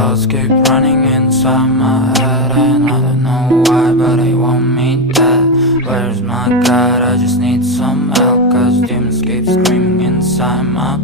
thoughts keep running inside my head, and I don't know why, but I won't meet that. Where's my God? I just need some help, cause demons keep screaming inside my